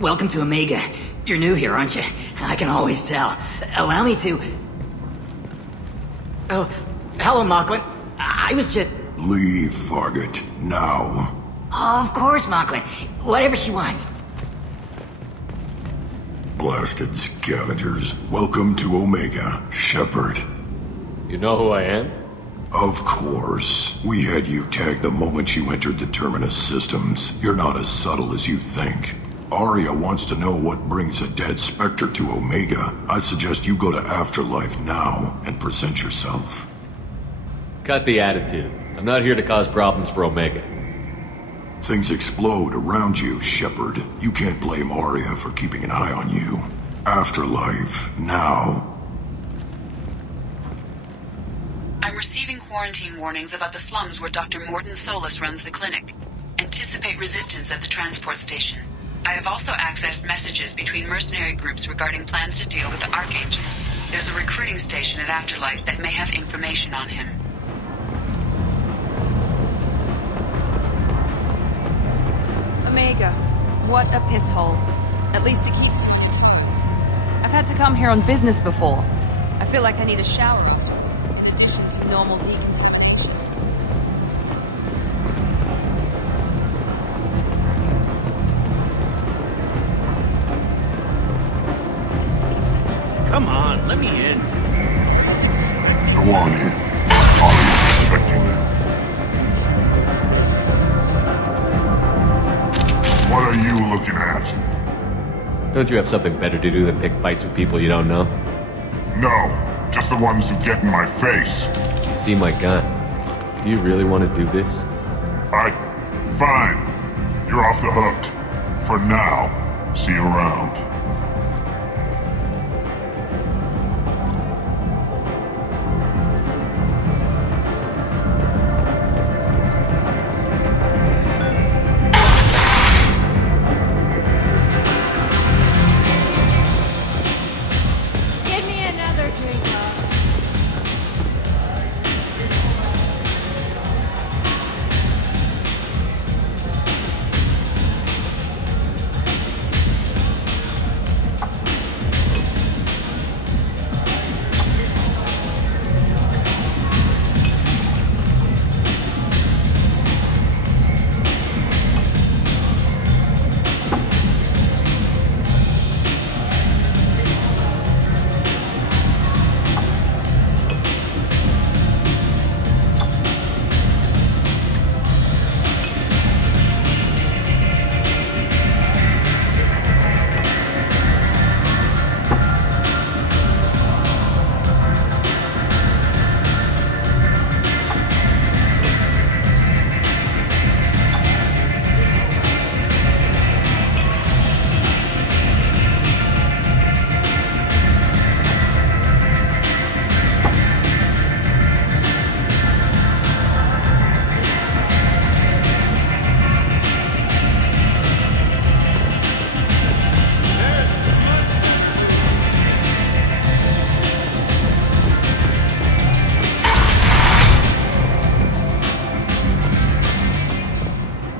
Welcome to Omega. You're new here, aren't you? I can always tell. Allow me to... Oh, hello, Mocklin. I was just... Leave, Fargate. Now. Oh, of course, Mocklin. Whatever she wants. Blasted scavengers. Welcome to Omega, Shepard. You know who I am? Of course. We had you tagged the moment you entered the Terminus systems. You're not as subtle as you think. Arya wants to know what brings a dead Spectre to Omega. I suggest you go to Afterlife now and present yourself. Cut the attitude. I'm not here to cause problems for Omega. Things explode around you, Shepard. You can't blame Arya for keeping an eye on you. Afterlife, now. I'm receiving quarantine warnings about the slums where Dr. Mordin Solus runs the clinic. Anticipate resistance at the transport station. I have also accessed messages between mercenary groups regarding plans to deal with the Archangel. There's a recruiting station at Afterlife that may have information on him. Omega. What a piss hole. At least it keeps me. I've had to come here on business before. I feel like I need a shower, in addition to normal decontamination. Come on, let me in. Go on in. Arya's expecting you. What are you looking at? Don't you have something better to do than pick fights with people you don't know? No, just the ones who get in my face. You see my gun. Do you really want to do this? Fine. You're off the hook. For now. See you around.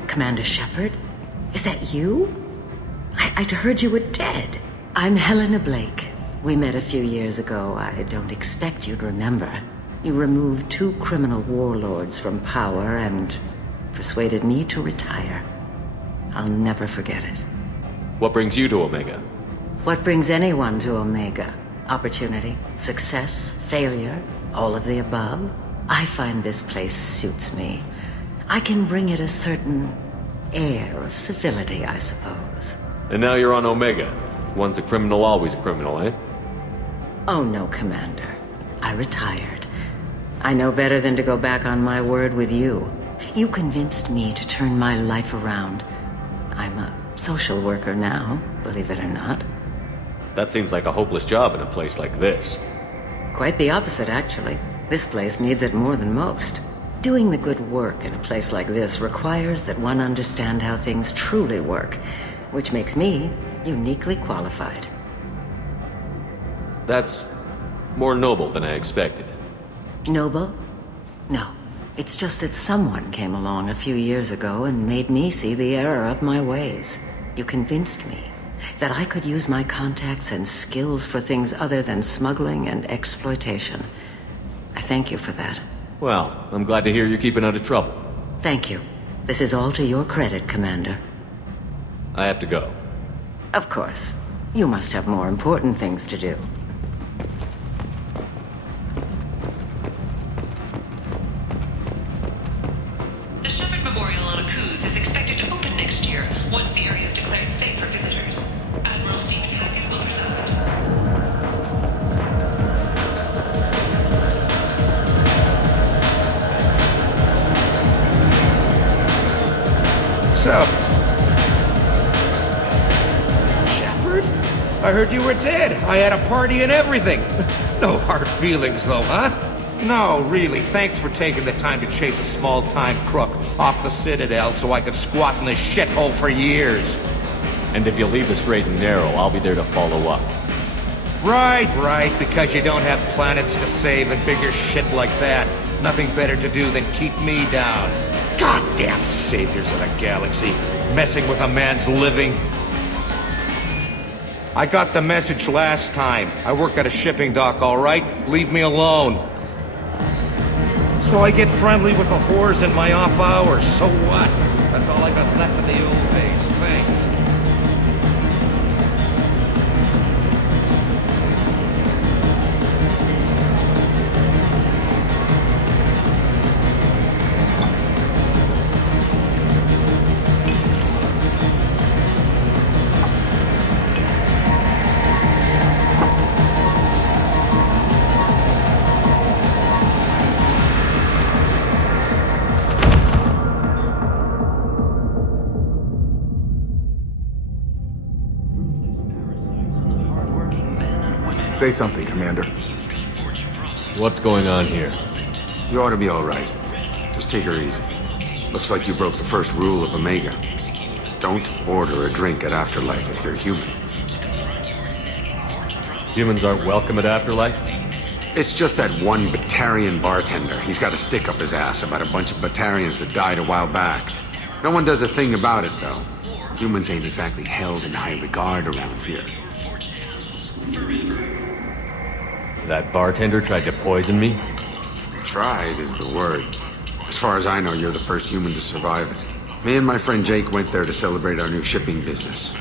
Commander Shepard? Is that you? I'd heard you were dead. I'm Helena Blake. We met a few years ago. I don't expect you'd remember. You removed 2 criminal warlords from power and persuaded me to retire. I'll never forget it. What brings you to Omega? What brings anyone to Omega? Opportunity, success, failure, all of the above. I find this place suits me. I can bring it a certain air of civility, I suppose. And now you're on Omega. Once a criminal, always a criminal, eh? Oh no, Commander. I retired. I know better than to go back on my word with you. You convinced me to turn my life around. I'm a social worker now, believe it or not. That seems like a hopeless job in a place like this. Quite the opposite, actually. This place needs it more than most. Doing the good work in a place like this requires that one understand how things truly work, which makes me uniquely qualified. That's more noble than I expected. Noble? No. It's just that someone came along a few years ago and made me see the error of my ways. You convinced me. That I could use my contacts and skills for things other than smuggling and exploitation. I thank you for that. Well, I'm glad to hear you're keeping out of trouble. Thank you. This is all to your credit, Commander. I have to go. Of course. You must have more important things to do. The Shepherd Memorial on Akuz is expected to open next year, once the area is declared safe for visitors. Admiral Stephen Hackett will preside. What's up? Shepard? I heard you were dead. I had a party and everything. No hard feelings, though, huh? No, really. Thanks for taking the time to chase a small-time crook off the Citadel so I could squat in this shithole for years. And if you leave the straight and narrow, I'll be there to follow up. Right, because you don't have planets to save and bigger shit like that. Nothing better to do than keep me down. Goddamn saviors of the galaxy, messing with a man's living. I got the message last time. I work at a shipping dock, all right? Leave me alone. So I get friendly with the whores in my off hours, so what? That's all I got left of the old days, thanks. Say something, Commander. What's going on here? You ought to be all right. Just take her easy. Looks like you broke the first rule of Omega. Don't order a drink at Afterlife if you're human. Humans aren't welcome at Afterlife? It's just that one Batarian bartender. He's got a stick up his ass about a bunch of Batarians that died a while back. No one does a thing about it, though. Humans ain't exactly held in high regard around here. That bartender tried to poison me? Tried is the word. As far as I know, you're the first human to survive it. Me and my friend Jake went there to celebrate our new shipping business.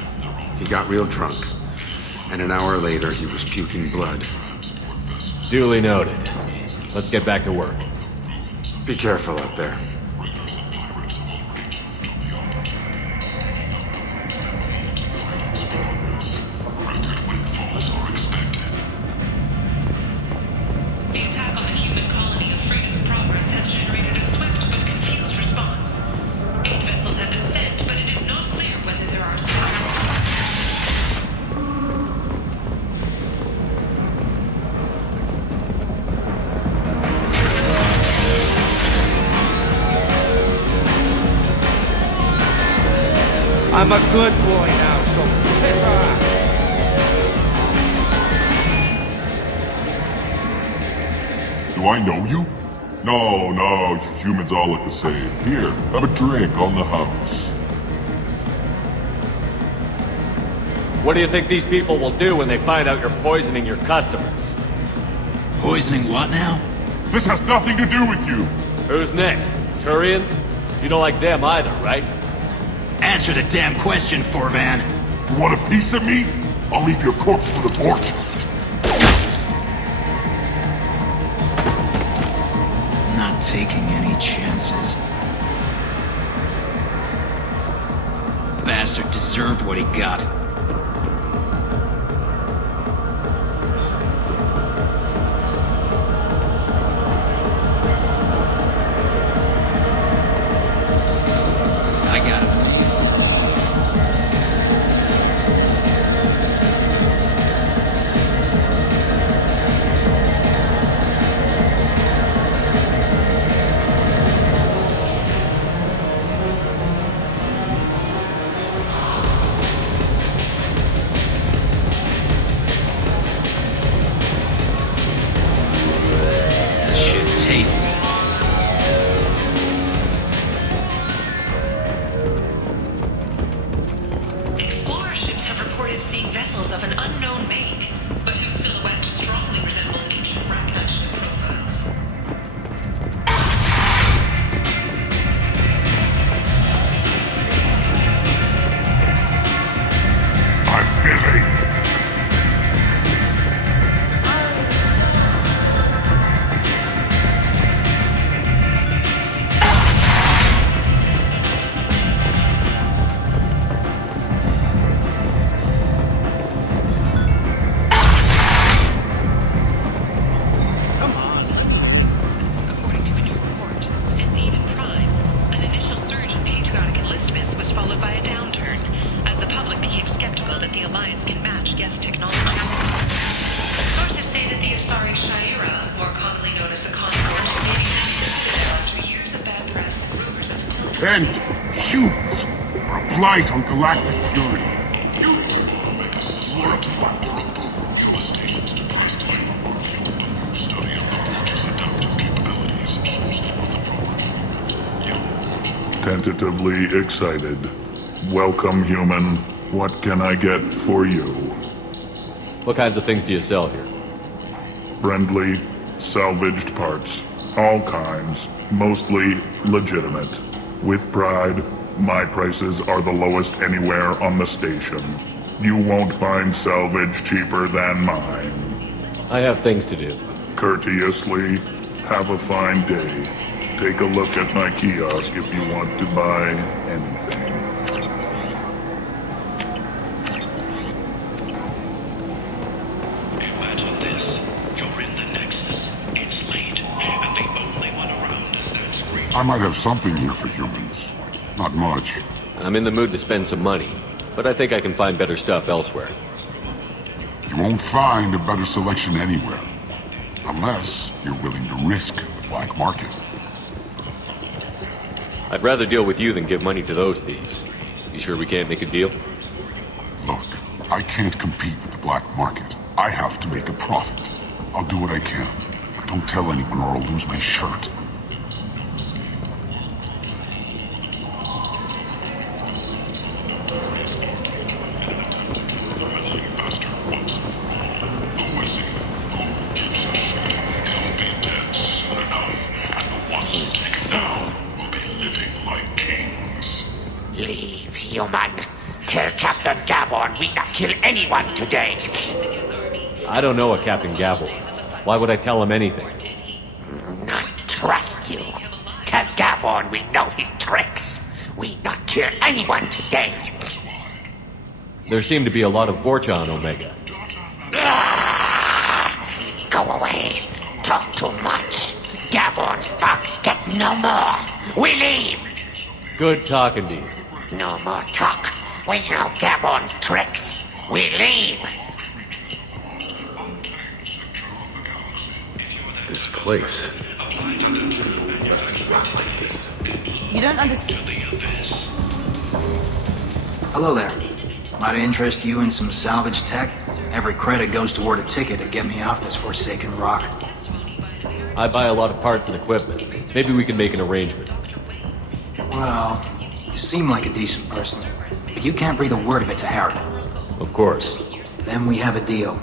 He got real drunk, and an hour later he was puking blood. Duly noted. Let's get back to work. Be careful out there. The attack on the human colony of Freedom's Progress has generated a swift but confused response. 8 vessels have been sent, but it is not clear whether there are survivors. I'm a good boy now, so piss off. Do I know you? No, you humans all look the same. Here, have a drink on the house. What do you think these people will do when they find out you're poisoning your customers? Poisoning what now? This has nothing to do with you! Who's next? Turians? You don't like them either, right? Answer the damn question, Forvan. You want a piece of me? I'll leave your corpse for the torch. Not taking any chances. Bastard deserved what he got. I got him. vessels of an unknown make, but whose silhouette strongly resembles ancient Ragnite ship profiles. I'm busy. According to a new report, since Eden Prime, an initial surge in patriotic enlistments was followed by a downturn, as the public became skeptical that the Alliance can match Geth technology. Sources say that the Asari Shaira, more commonly known as the Consort, may be dismissed after years of bad press and rumors of intelligence. Kent, shoot! We're a blight on galactic purity. You're a blight. Tentatively excited. Welcome, human. What can I get for you? What kinds of things do you sell here? Friendly, salvaged parts. All kinds. Mostly legitimate. With pride, my prices are the lowest anywhere on the station. You won't find salvage cheaper than mine. I have things to do. Courteously, have a fine day. Take a look at my kiosk if you want to buy anything. Imagine this. You're in the Nexus. It's late, and the only one around is that screech. I might have something here for humans. Not much. I'm in the mood to spend some money, but I think I can find better stuff elsewhere. You won't find a better selection anywhere. Unless you're willing to risk the black market. I'd rather deal with you than give money to those thieves. You sure we can't make a deal? Look, I can't compete with the black market. I have to make a profit. I'll do what I can. But don't tell anyone or I'll lose my shirt. Leave, human. Tell Captain Gavon we not kill anyone today. I don't know a Captain Gavel. Why would I tell him anything? Not trust you. Tell Gavon we know his tricks. We not kill anyone today. There seem to be a lot of Vorcha on Omega. Go away. Talk too much. Gavon's thugs get no more. We leave. Good talking to you. No more talk. We know Gavon's tricks. We leave. This place. You don't understand. Hello there. Might I interest you in some salvage tech? Every credit goes toward a ticket to get me off this forsaken rock. I buy a lot of parts and equipment. Maybe we can make an arrangement. Well, you seem like a decent person, but you can't breathe a word of it to Harry. Of course. Then we have a deal.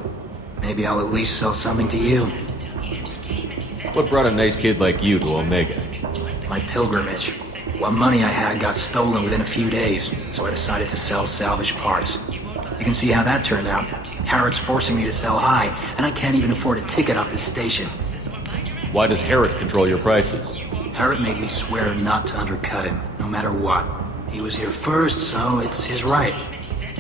Maybe I'll at least sell something to you. What brought a nice kid like you to Omega? My pilgrimage. What money I had got stolen within a few days, so I decided to sell salvage parts. You can see how that turned out. Harrod's forcing me to sell high, and I can't even afford a ticket off this station. Why does Harrod control your prices? Harrod made me swear not to undercut him, no matter what. He was here first, so it's his right.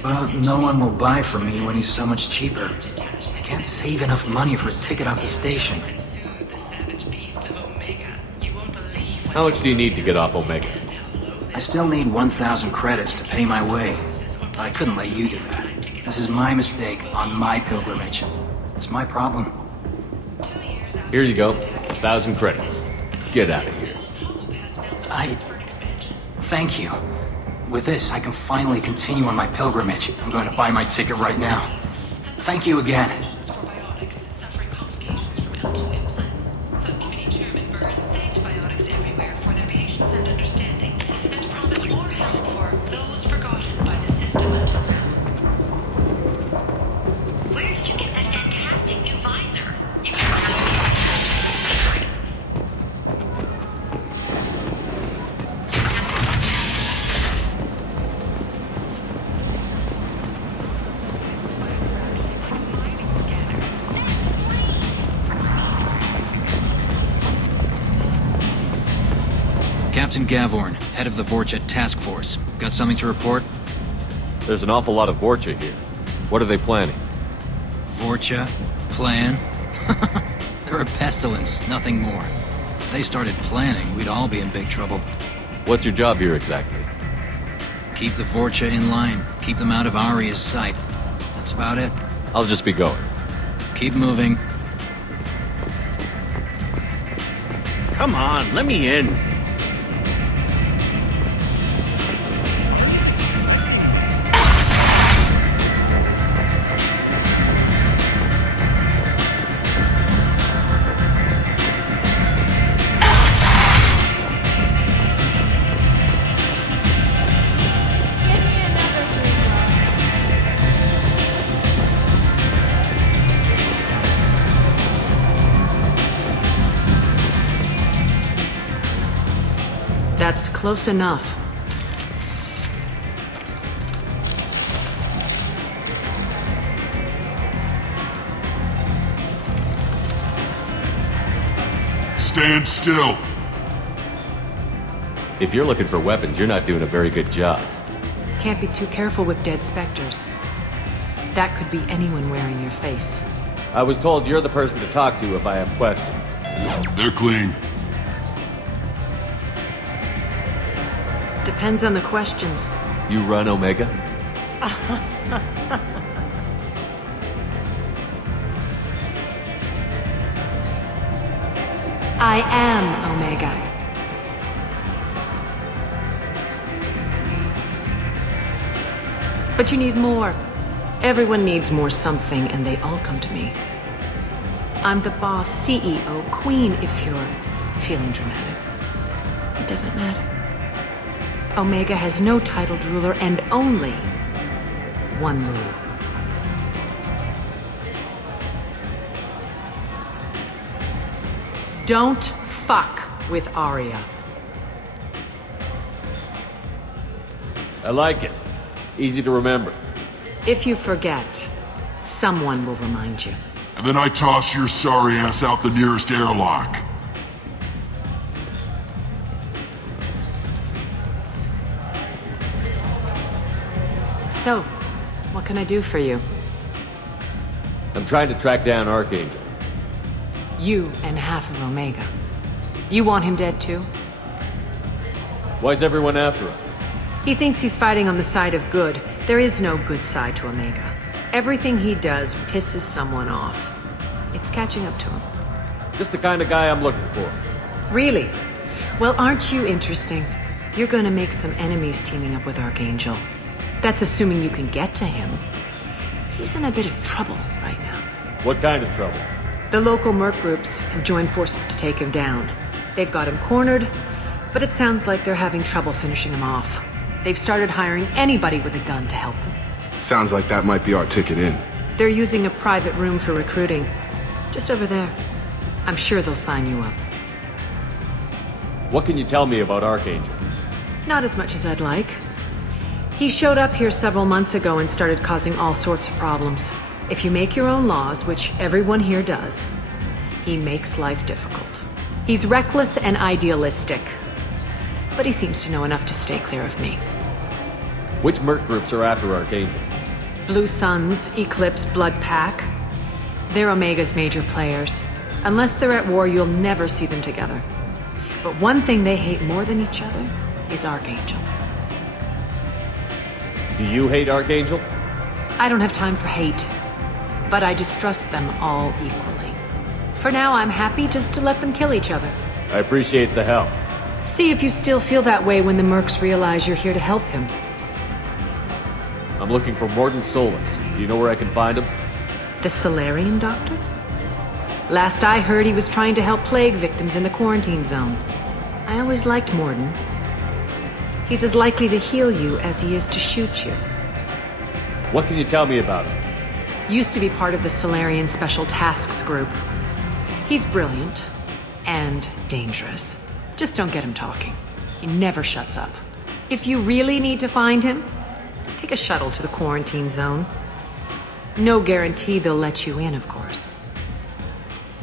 But no one will buy from me when he's so much cheaper. I can't save enough money for a ticket off the station. How much do you need to get off Omega? I still need 1,000 credits to pay my way, but I couldn't let you do that. This is my mistake on my pilgrimage. It's my problem. Here you go. 1,000 credits. Get out of here. Thank you. With this, I can finally continue on my pilgrimage. I'm going to buy my ticket right now. Thank you again. Captain Gavorn, head of the Vorcha task force. Got something to report? There's an awful lot of Vorcha here. What are they planning? Vorcha? Plan? They're a pestilence, nothing more. If they started planning, we'd all be in big trouble. What's your job here exactly? Keep the Vorcha in line. Keep them out of Aria's sight. That's about it. I'll just be going. Keep moving. Come on, let me in. That's close enough. Stand still. If you're looking for weapons, you're not doing a very good job. Can't be too careful with dead specters. That could be anyone wearing your face. I was told you're the person to talk to if I have questions. They're clean. Depends on the questions. You run Omega? I am Omega. But you need more. Everyone needs more something, and they all come to me. I'm the boss, CEO, queen, if you're feeling dramatic. It doesn't matter. Omega has no titled ruler and only one rule. Don't fuck with Aria. I like it. Easy to remember. If you forget, someone will remind you. And then I toss your sorry ass out the nearest airlock. So, what can I do for you? I'm trying to track down Archangel. You and half of Omega. You want him dead too? Why's everyone after him? He thinks he's fighting on the side of good. There is no good side to Omega. Everything he does pisses someone off. It's catching up to him. Just the kind of guy I'm looking for. Really? Well, aren't you interesting? You're gonna make some enemies teaming up with Archangel. That's assuming you can get to him. He's in a bit of trouble right now. What kind of trouble? The local merc groups have joined forces to take him down. They've got him cornered, but it sounds like they're having trouble finishing him off. They've started hiring anybody with a gun to help them. Sounds like that might be our ticket in. They're using a private room for recruiting. Just over there. I'm sure they'll sign you up. What can you tell me about Archangel? Not as much as I'd like. He showed up here several months ago and started causing all sorts of problems. If you make your own laws, which everyone here does, he makes life difficult. He's reckless and idealistic. But he seems to know enough to stay clear of me. Which merc groups are after Archangel? Blue Suns, Eclipse, Blood Pack. They're Omega's major players. Unless they're at war, you'll never see them together. But one thing they hate more than each other is Archangel. Do you hate Archangel? I don't have time for hate. But I distrust them all equally. For now, I'm happy just to let them kill each other. I appreciate the help. See if you still feel that way when the mercs realize you're here to help him. I'm looking for Mordin Solus. Do you know where I can find him? The Solarian doctor? Last I heard, he was trying to help plague victims in the quarantine zone. I always liked Mordin. He's as likely to heal you as he is to shoot you. What can you tell me about him? Used to be part of the Solarian Special Tasks Group. He's brilliant and dangerous. Just don't get him talking. He never shuts up. If you really need to find him, take a shuttle to the quarantine zone. No guarantee they'll let you in, of course.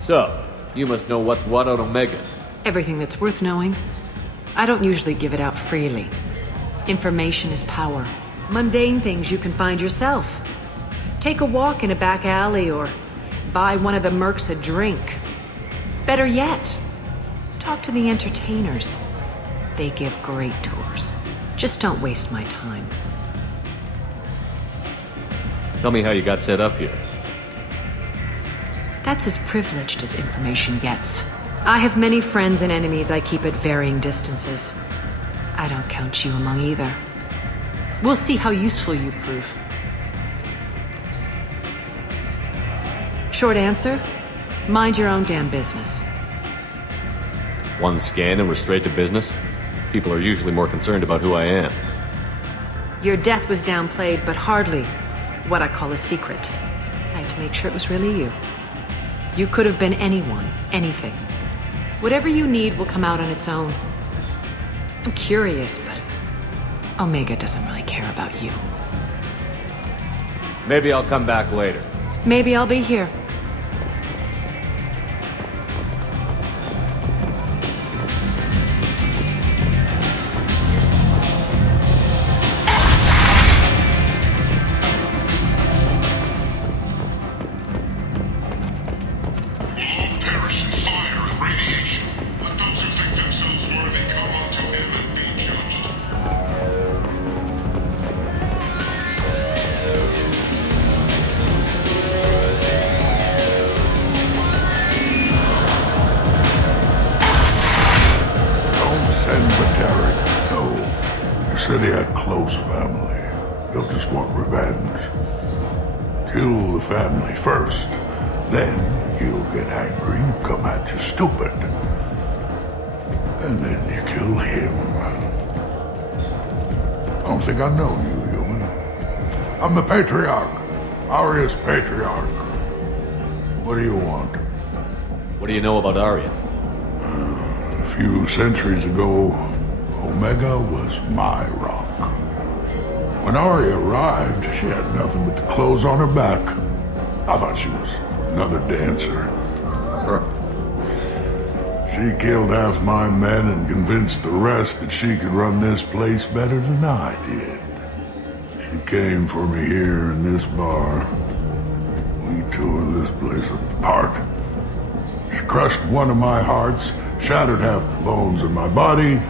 So, you must know what's what on Omega. Everything that's worth knowing. I don't usually give it out freely. Information is power. Mundane things you can find yourself. Take a walk in a back alley or buy one of the mercs a drink. Better yet, talk to the entertainers. They give great tours. Just don't waste my time. Tell me how you got set up here. That's as privileged as information gets. I have many friends and enemies I keep at varying distances. I don't count you among either. We'll see how useful you prove. Short answer, mind your own damn business. One scan and we're straight to business? People are usually more concerned about who I am. Your death was downplayed, but hardly what I call a secret. I had to make sure it was really you. You could have been anyone, anything. Whatever you need will come out on its own. I'm curious, but Omega doesn't really care about you. Maybe I'll come back later. Maybe I'll be here. Family first, then he'll get angry, come at you stupid, and then you kill him. I don't think I know you, human. I'm the Patriarch, Aria's Patriarch. What do you want? What do you know about Aria? A few centuries ago, Omega was my rock. When Aria arrived, she had nothing but the clothes on her back. I thought she was another dancer. She killed half my men and convinced the rest that she could run this place better than I did. She came for me here in this bar. We tore this place apart. She crushed one of my hearts, shattered half the bones in my body,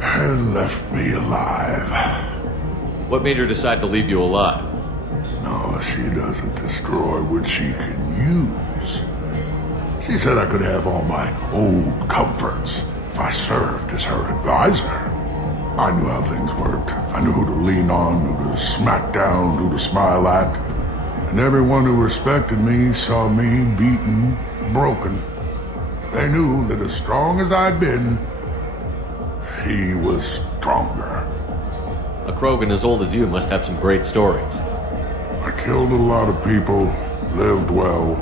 and left me alive. What made her decide to leave you alive? No, she doesn't destroy what she can use. She said I could have all my old comforts if I served as her advisor. I knew how things worked. I knew who to lean on, who to smack down, who to smile at. And everyone who respected me saw me beaten, broken. They knew that as strong as I'd been, she was stronger. A Krogan as old as you must have some great stories. I killed a lot of people, lived well,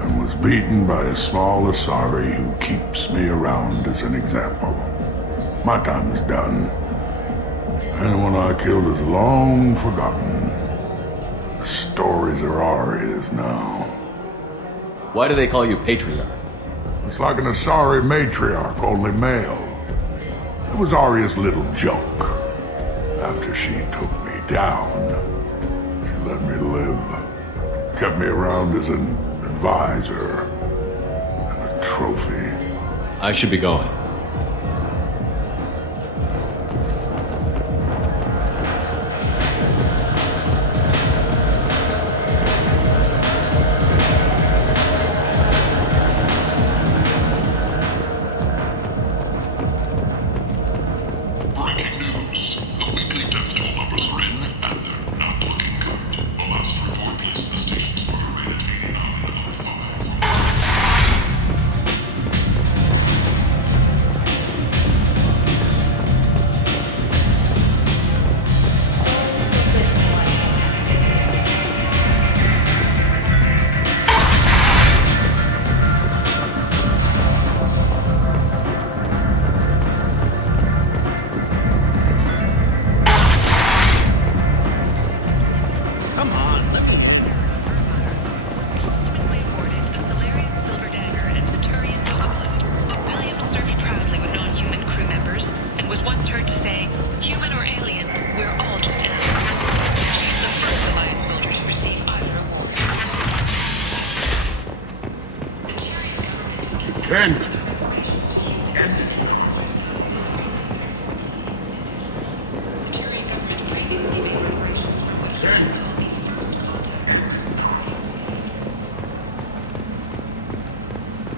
and was beaten by a small Asari who keeps me around as an example. My time is done. Anyone I killed is long forgotten. The stories are Aria's now. Why do they call you Patriarch? It's like an Asari matriarch, only male. It was Aria's little joke. After she took me down, she let me live. Kept me around as an advisor and a trophy. I should be going. End.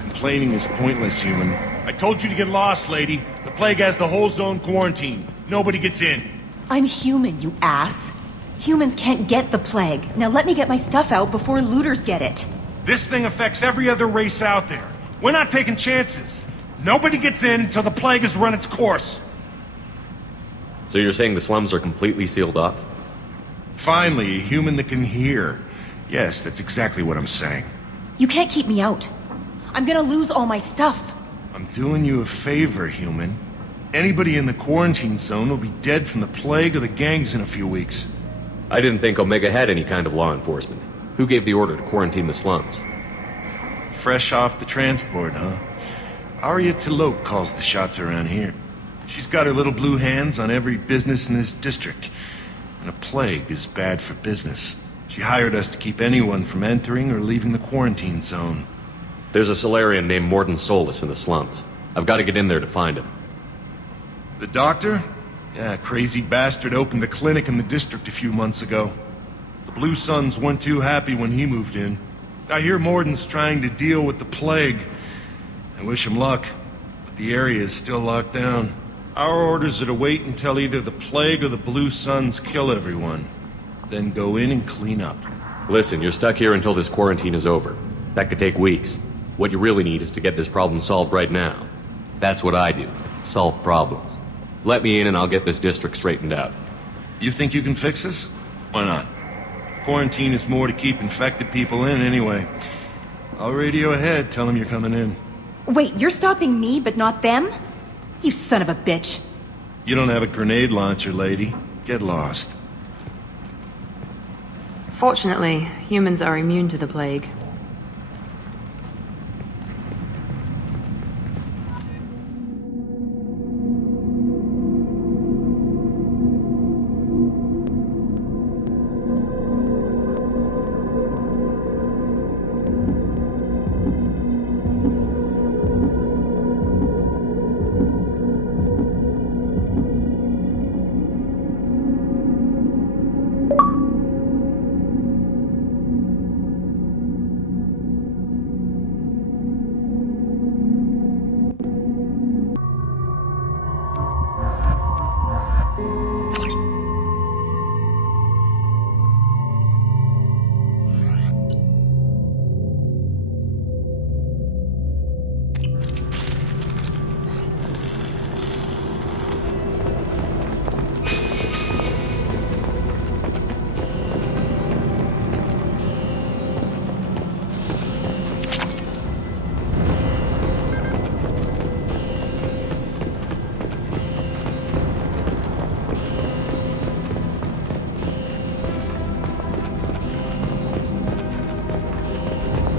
Complaining is pointless, human. I told you to get lost, lady. The plague has the whole zone quarantined. Nobody gets in. I'm human, you ass. Humans can't get the plague. Now let me get my stuff out before looters get it. This thing affects every other race out there. We're not taking chances. Nobody gets in until the plague has run its course. So you're saying the slums are completely sealed off? Finally, a human that can hear. Yes, that's exactly what I'm saying. You can't keep me out. I'm gonna lose all my stuff. I'm doing you a favor, human. Anybody in the quarantine zone will be dead from the plague or the gangs in a few weeks. I didn't think Omega had any kind of law enforcement. Who gave the order to quarantine the slums? Fresh off the transport, huh? Arya Tilok calls the shots around here. She's got her little blue hands on every business in this district. And a plague is bad for business. She hired us to keep anyone from entering or leaving the quarantine zone. There's a Solarian named Mordin Solus in the slums. I've got to get in there to find him. The doctor? Yeah, crazy bastard opened a clinic in the district a few months ago. The Blue Suns weren't too happy when he moved in. I hear Mordin's trying to deal with the plague. I wish him luck, but the area is still locked down. Our orders are to wait until either the plague or the Blue Suns kill everyone. Then go in and clean up. Listen, you're stuck here until this quarantine is over. That could take weeks. What you really need is to get this problem solved right now. That's what I do. Solve problems. Let me in and I'll get this district straightened out. You think you can fix this? Why not? Quarantine is more to keep infected people in anyway. I'll radio ahead, tell them you're coming in. Wait, you're stopping me, but not them? You son of a bitch. You don't have a grenade launcher, lady. Get lost. Fortunately, humans are immune to the plague.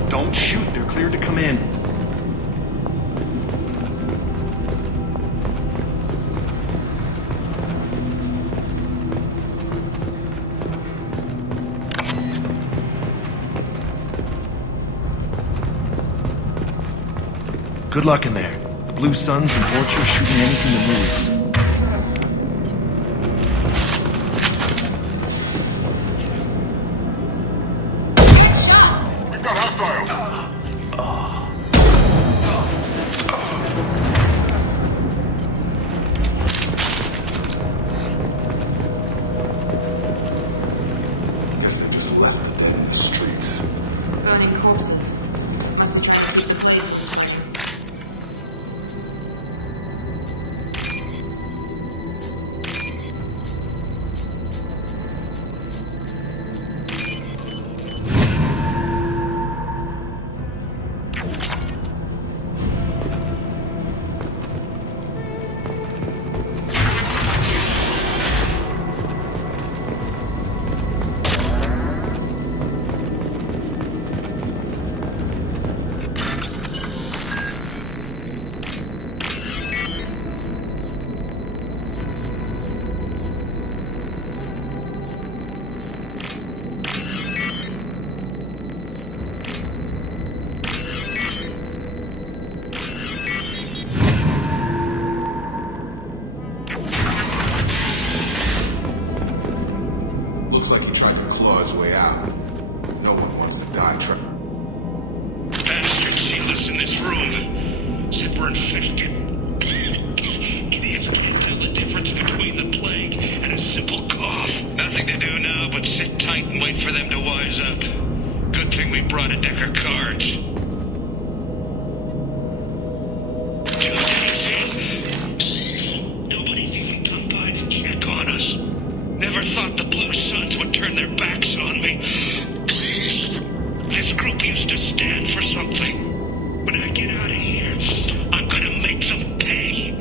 Don't shoot, they're cleared to come in. Good luck in there. The Blue Suns and Orchard shooting anything that moves. guy, Trevor? Bastard sealed us in this room. Said we're infected. Idiots can't tell the difference between the plague and a simple cough. Nothing to do now but sit tight and wait for them to wise up. Good thing we brought a deck of cards. 2 days in. Nobody's even come by to check on us. Never thought the Blue Suns would turn their backs on me. This group used to stand for something. When I get out of here, I'm gonna make them pay.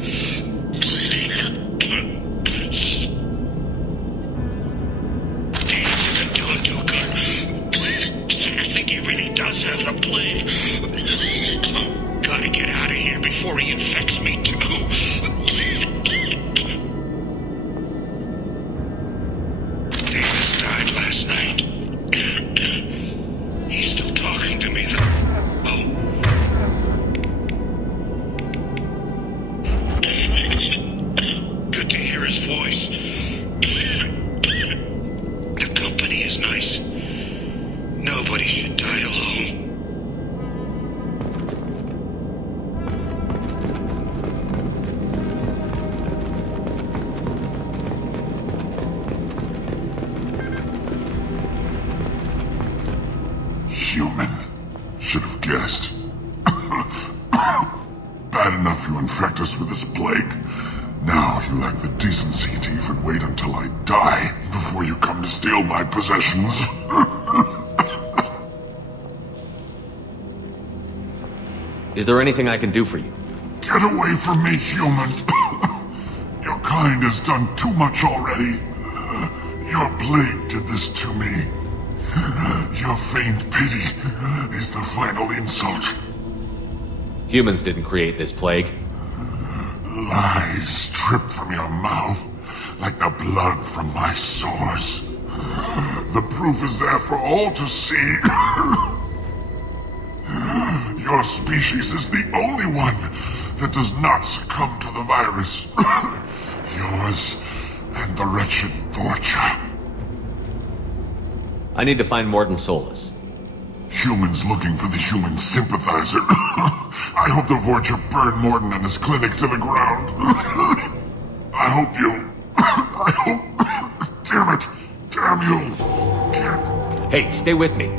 Dance isn't doing too good. I think he really does have the plague. Gotta get out of here before he infects me too. Davis died last night. He's still talking to me, though. Oh. Good to hear his voice. The company is nice. Nobody should die alone. Human. Should have guessed. Bad enough you infect us with this plague. Now you lack the decency to even wait until I die before you come to steal my possessions. Is there anything I can do for you? Get away from me, human. Your kind has done too much already. Your plague did this to me. Your feigned pity is the final insult. Humans didn't create this plague. Lies drip from your mouth like the blood from my sores. The proof is there for all to see. Your species is the only one that does not succumb to the virus. Yours and the wretched Vorcha. I need to find Mordin Solus. Humans looking for the human sympathizer. I hope the Vorcha burned Mordin and his clinic to the ground. I hope you... I hope... Damn it. Damn you. Hey, stay with me.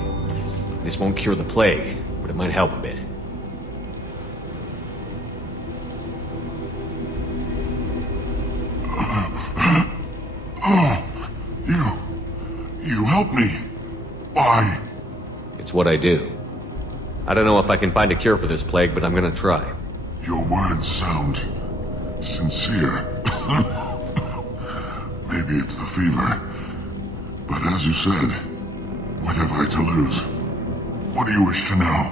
This won't cure the plague, but it might help a bit. You help me. Why? It's what I do. I don't know if I can find a cure for this plague, but I'm gonna try. Your words sound sincere. Maybe it's the fever. But as you said, what have I to lose? What do you wish to know?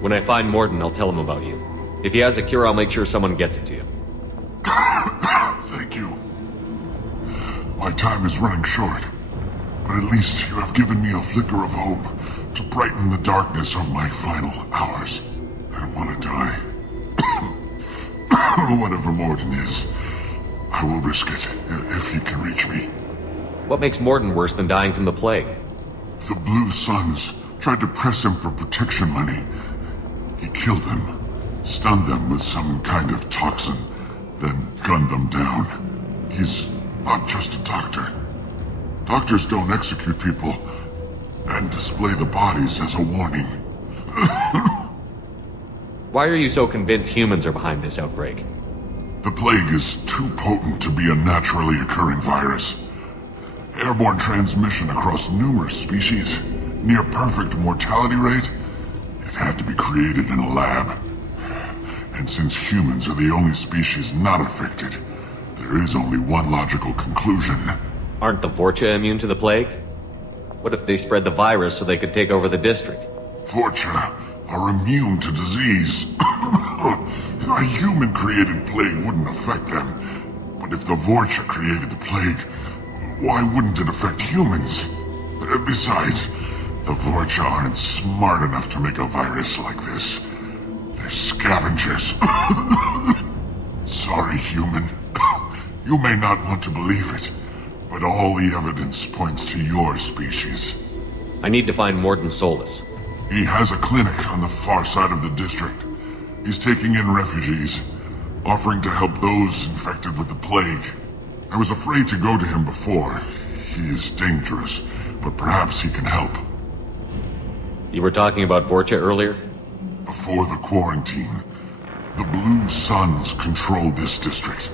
When I find Mordin, I'll tell him about you. If he has a cure, I'll make sure someone gets it to you. Thank you. My time is running short. But at least you have given me a flicker of hope to brighten the darkness of my final hours. I don't want to die. Whatever Mordin is, I will risk it if he can reach me. What makes Mordin worse than dying from the plague? The Blue Suns tried to press him for protection money. He killed them, stunned them with some kind of toxin, then gunned them down. He's not just a doctor. Doctors don't execute people and display the bodies as a warning. Why are you so convinced humans are behind this outbreak? The plague is too potent to be a naturally occurring virus. Airborne transmission across numerous species, near perfect mortality rate. It had to be created in a lab. And since humans are the only species not affected, there is only one logical conclusion. Aren't the Vorcha immune to the plague? What if they spread the virus so they could take over the district? Vorcha are immune to disease. A human-created plague wouldn't affect them. But if the Vorcha created the plague, why wouldn't it affect humans? Besides, the Vorcha aren't smart enough to make a virus like this. They're scavengers. Sorry, human. You may not want to believe it, but but all the evidence points to your species. I need to find Mordin Solus. He has a clinic on the far side of the district. He's taking in refugees, offering to help those infected with the plague. I was afraid to go to him before. He is dangerous, but perhaps he can help. You were talking about Vorcha earlier? Before the quarantine, the Blue Suns controlled this district.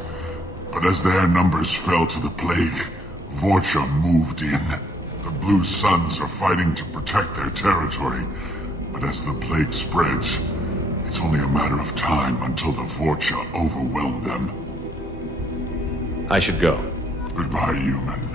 But as their numbers fell to the plague, Vorcha moved in. The Blue Suns are fighting to protect their territory, but as the plague spreads, it's only a matter of time until the Vorcha overwhelm them. I should go. Goodbye, human.